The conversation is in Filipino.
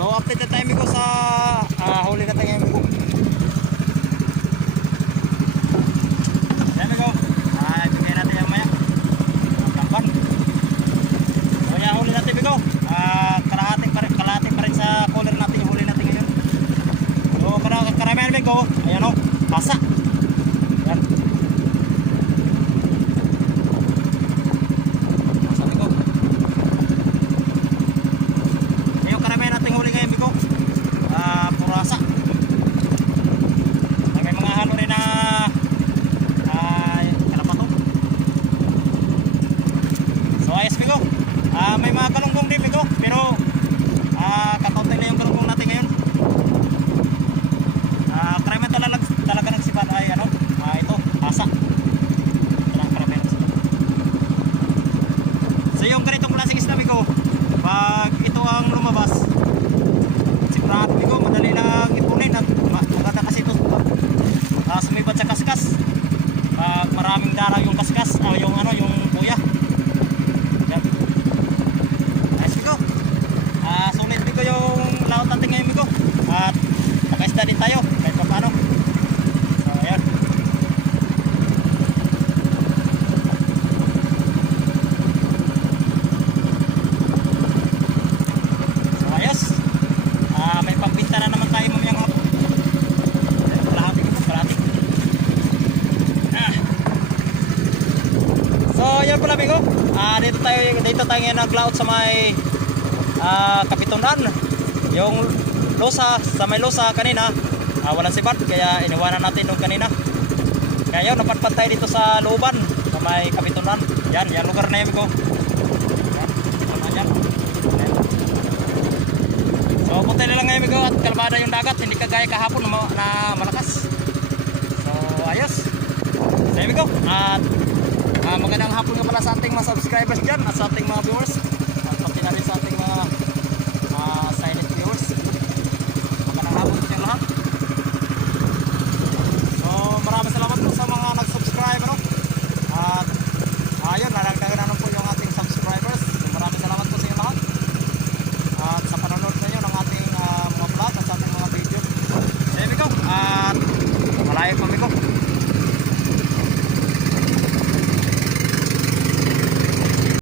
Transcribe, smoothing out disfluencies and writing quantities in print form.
So update na tayo amigo sa huli na tayo amigo. Ayan amigo, ibigay natin yan maya tamban. So yan huli natin amigo, kalahati pa rin sa color natin yung huli natin ngayon. So karamihan amigo, ayan o, pasa. Yan pasa amigo. Yung karamihan natin huli ngayon amigo, purasa. May mga halo rin na kalapato. So ayos amigo, may mga galunggong din amigo, pero kakaunti na yung galunggong natin ngayon. Karamihan talaga nagsipat ay ano, ito, pasa. Karamihan nagsipat. So yung ganitong klaseng isda amigo, pag ito ang lumabas, sigurado amigo, madali lang ipunin at maganda kasi ito sumibat sa kaskas. Pag maraming daraw yung kaskas, yung ano, yung buya. Yan. Ayos amigo. Sulit amigo yung laot natin ngayon amigo. At nakaisda din tayo kahit pa paano. So ayan. So ayos. May pagbinta na naman tayo mamayang hapon. Kalahati amigo, kalahati. So yan pala amigo, dito tayo ngayon naglaot sa may Kapitunan. Yung losa, sa may losa kanina walang sibat, kaya iniwanan natin nung kanina. Kaya yun, napadpad tayo dito sa looban sa may Kapitunan. Yan lugar na yun amigo. Yan. So puntay na lang ngayon amigo at kalmada yung dagat, hindi kagaya kahapon na malakas. So ayos. So amigo, at magandang hapon nga pala sa ating mga subscribers dyan at sa ating mga viewers at pati na rin sa ating